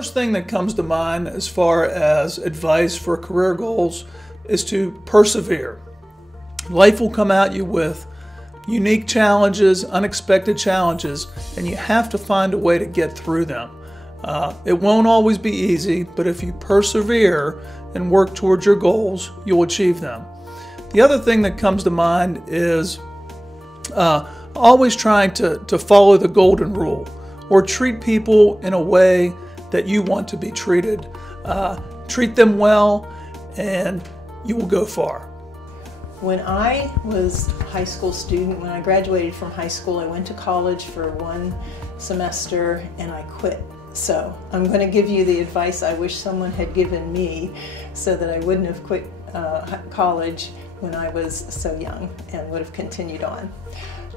first thing that comes to mind as far as advice for career goals is to persevere. Life will come at you with unique challenges, unexpected challenges, and you have to find a way to get through them. It won't always be easy, but if you persevere and work towards your goals, you'll achieve them. The other thing that comes to mind is always trying to follow the golden rule, or treat people in a way that you want to be treated. Treat them well and you will go far. When I was a high school student, when I graduated from high school, I went to college for 1 semester and I quit. So I'm going to give you the advice I wish someone had given me so that I wouldn't have quit college when I was so young and would have continued on.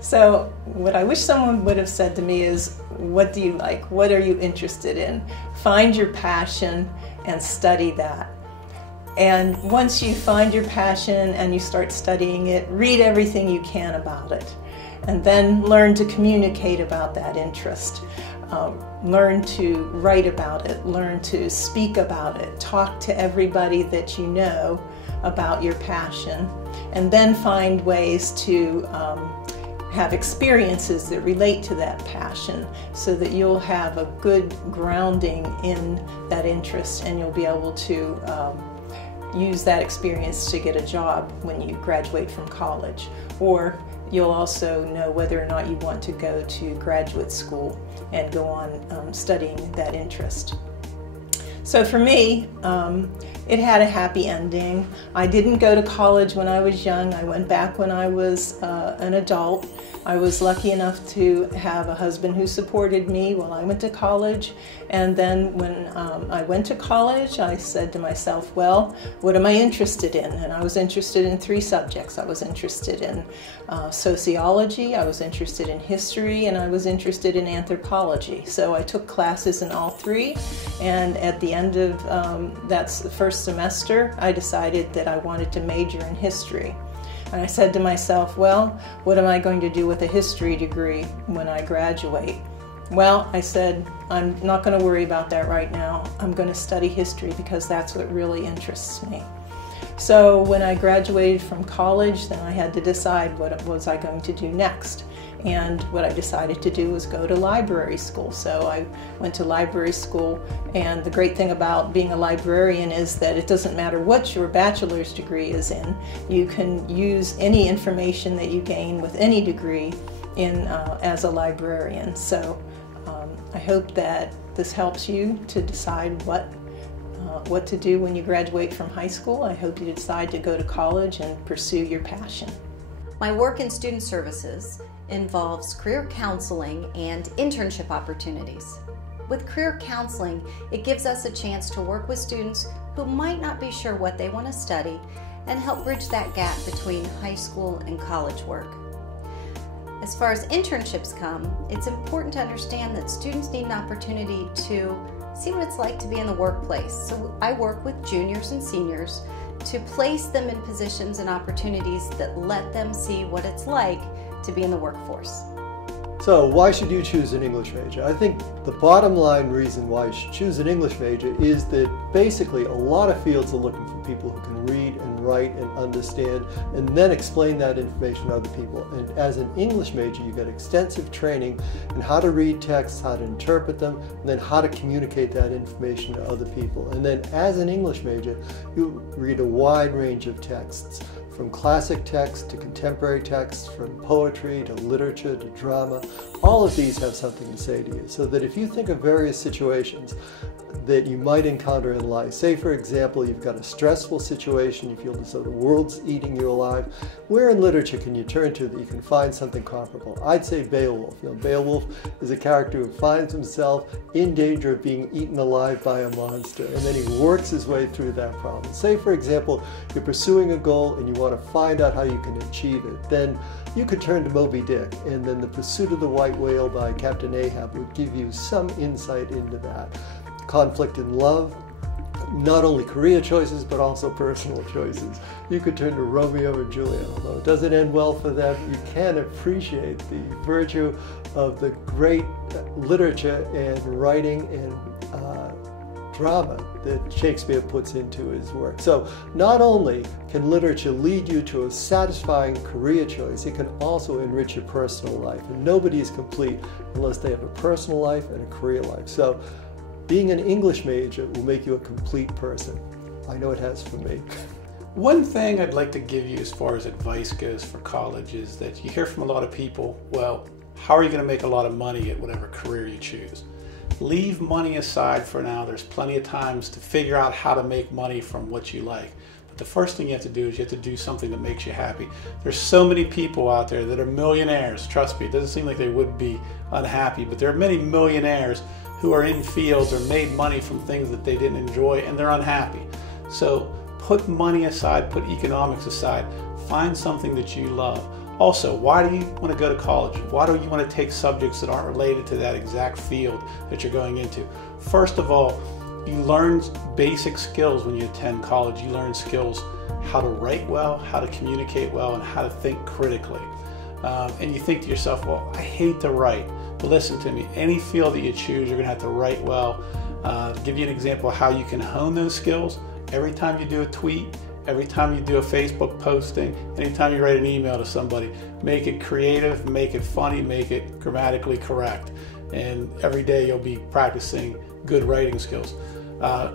So what I wish someone would have said to me is, what do you like? What are you interested in? Find your passion and study that. And once you find your passion and you start studying it, read everything you can about it. And then learn to communicate about that interest. Learn to write about it. Learn to speak about it. Talk to everybody that you know about your passion. And then find ways to have experiences that relate to that passion so that you'll have a good grounding in that interest and you'll be able to use that experience to get a job when you graduate from college. Or you'll also know whether or not you want to go to graduate school and go on studying that interest. So for me, it had a happy ending. I didn't go to college when I was young. I went back when I was an adult. I was lucky enough to have a husband who supported me while I went to college. And then when I went to college, I said to myself, well, what am I interested in? And I was interested in 3 subjects. I was interested in sociology, I was interested in history, and I was interested in anthropology. So I took classes in all 3. And at the end of that's the first semester, I decided that I wanted to major in history. And I said to myself, well, what am I going to do with a history degree when I graduate? Well, I said, I'm not going to worry about that right now. I'm going to study history because that's what really interests me. So when I graduated from college, then I had to decide what was I going to do next. And what I decided to do was go to library school. So I went to library school, and the great thing about being a librarian is that it doesn't matter what your bachelor's degree is in. You can use any information that you gain with any degree in as a librarian. So I hope that this helps you to decide what to do when you graduate from high school. I hope you decide to go to college and pursue your passion. My work in student services involves career counseling and internship opportunities. With career counseling, it gives us a chance to work with students who might not be sure what they want to study and help bridge that gap between high school and college work. As far as internships come, it's important to understand that students need an opportunity to see what it's like to be in the workplace. So I work with juniors and seniors to place them in positions and opportunities that let them see what it's like to be in the workforce. So why should you choose an English major? I think the bottom line reason why you should choose an English major is that basically a lot of fields are looking for people who can read and write and understand and then explain that information to other people. And as an English major, you get extensive training in how to read texts, how to interpret them, and then how to communicate that information to other people. And then as an English major, you read a wide range of texts, from classic text to contemporary text, from poetry to literature to drama. All of these have something to say to you, so that if you think of various situations that you might encounter in life, say for example you've got a stressful situation, you feel as though the world's eating you alive, where in literature can you turn to that you can find something comparable? I'd say Beowulf. Beowulf is a character who finds himself in danger of being eaten alive by a monster, and then he works his way through that problem. Say for example you're pursuing a goal and you want to find out how you can achieve it, then you could turn to Moby Dick, and then The Pursuit of the White Whale by Captain Ahab would give you some insight into that. Conflict in love, not only career choices but also personal choices. You could turn to Romeo and Juliet. Although it doesn't end well for them, you can appreciate the virtue of the great literature and writing and drama that Shakespeare puts into his work. So not only can literature lead you to a satisfying career choice, it can also enrich your personal life. And nobody is complete unless they have a personal life and a career life. So being an English major will make you a complete person. I know it has for me. One thing I'd like to give you as far as advice goes for college is that you hear from a lot of people, well, how are you going to make a lot of money at whatever career you choose? Leave money aside for now. There's plenty of times to figure out how to make money from what you like. But the first thing you have to do is you have to do something that makes you happy. There's so many people out there that are millionaires. Trust me, it doesn't seem like they would be unhappy, but there are many millionaires who are in fields or made money from things that they didn't enjoy and they're unhappy. So put money aside, put economics aside, find something that you love. Also, why do you want to go to college? Why do you want to take subjects that aren't related to that exact field that you're going into? First of all, you learn basic skills when you attend college. You learn skills how to write well, how to communicate well, and how to think critically. And you think to yourself, well, I hate to write. But listen to me, any field that you choose, you're going to have to write well. To give you an example of how you can hone those skills, every time you do a tweet, every time you do a Facebook posting, anytime you write an email to somebody, make it creative, make it funny, make it grammatically correct. And every day you'll be practicing good writing skills.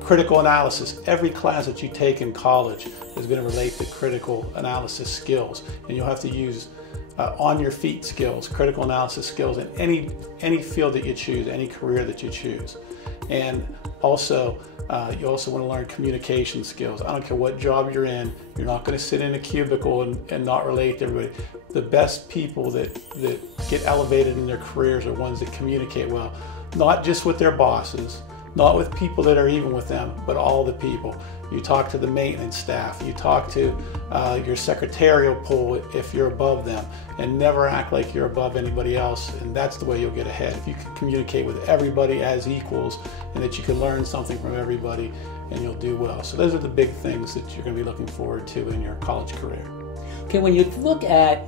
Critical analysis. Every class that you take in college is going to relate to critical analysis skills. And you'll have to use on your feet skills, critical analysis skills in any field that you choose, any career that you choose. And also, you also want to learn communication skills. I don't care what job you're in, you're not going to sit in a cubicle and not relate to everybody. The best people that get elevated in their careers are ones that communicate well, not just with their bosses, not with people that are even with them, but all the people. You talk to the maintenance staff, you talk to your secretarial pool if you're above them, and never act like you're above anybody else, and that's the way you'll get ahead. If you can communicate with everybody as equals and that you can learn something from everybody, and you'll do well. So those are the big things that you're going to be looking forward to in your college career. Okay, when you look at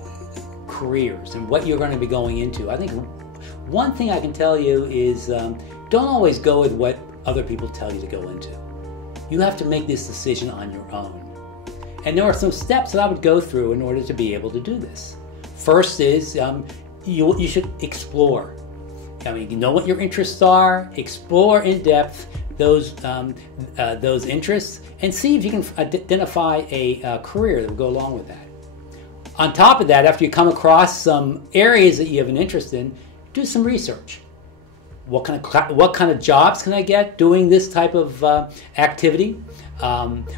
careers and what you're going to be going into, I think one thing I can tell you is don't always go with what other people tell you to go into. You have to make this decision on your own. And there are some steps that I would go through in order to be able to do this. First is you should explore. I mean, you know what your interests are, explore in depth those interests, and see if you can identify a career that will go along with that. On top of that, after you come across some areas that you have an interest in, do some research. What kind of jobs can I get doing this type of activity?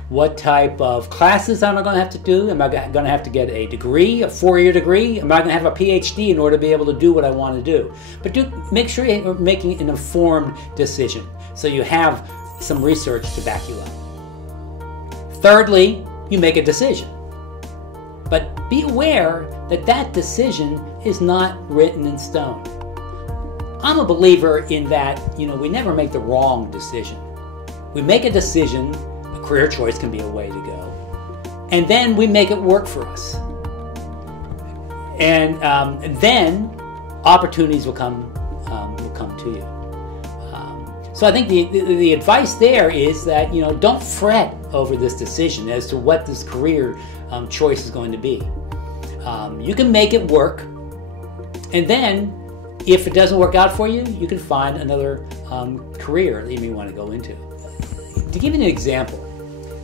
What type of classes am I going to have to do? Am I going to have to get a degree, a 4-year degree? Am I going to have a PhD in order to be able to do what I want to do? But make sure you're making an informed decision so you have some research to back you up. Thirdly, you make a decision. But be aware that that decision is not written in stone. I'm a believer in that, we never make the wrong decision. We make a decision, a career choice can be a way to go, and then we make it work for us. And then opportunities will come to you. So I think the advice there is that, don't fret over this decision as to what this career choice is going to be. You can make it work, and then if it doesn't work out for you, you can find another career that you may want to go into. To give you an example,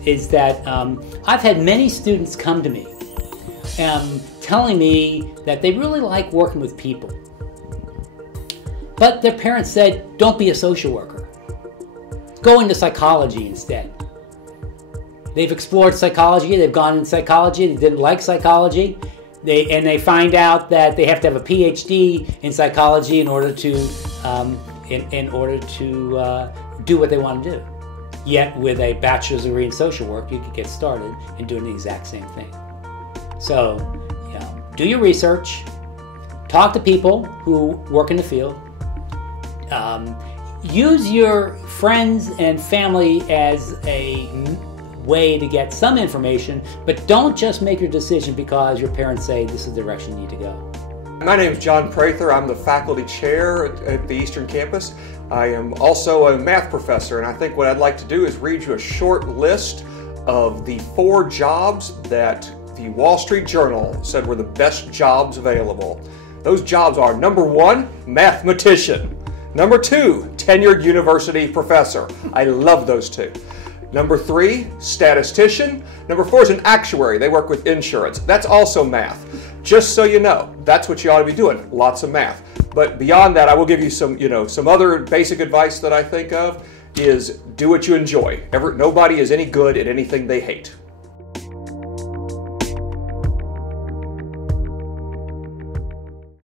is that I've had many students come to me telling me that they really like working with people. But their parents said, don't be a social worker. Go into psychology instead. They've explored psychology, they've gone into psychology, they didn't like psychology. They find out that they have to have a PhD in psychology in order to do what they want to do. Yet with a bachelor's degree in social work, you could get started in doing the exact same thing. So, do your research, talk to people who work in the field, use your friends and family as a way to get some information, but don't just make your decision because your parents say this is the direction you need to go. My name is John Prather. I'm the faculty chair at the Eastern Campus. I am also a math professor, and I think what I'd like to do is read you a short list of the 4 jobs that the Wall Street Journal said were the best jobs available. Those jobs are: number 1, mathematician. Number 2, tenured university professor. I love those 2. Number 3, statistician. Number 4 is an actuary. They work with insurance. That's also math. Just so you know, that's what you ought to be doing, lots of math. But beyond that, I will give you some other basic advice that I think of is do what you enjoy. Nobody is any good at anything they hate.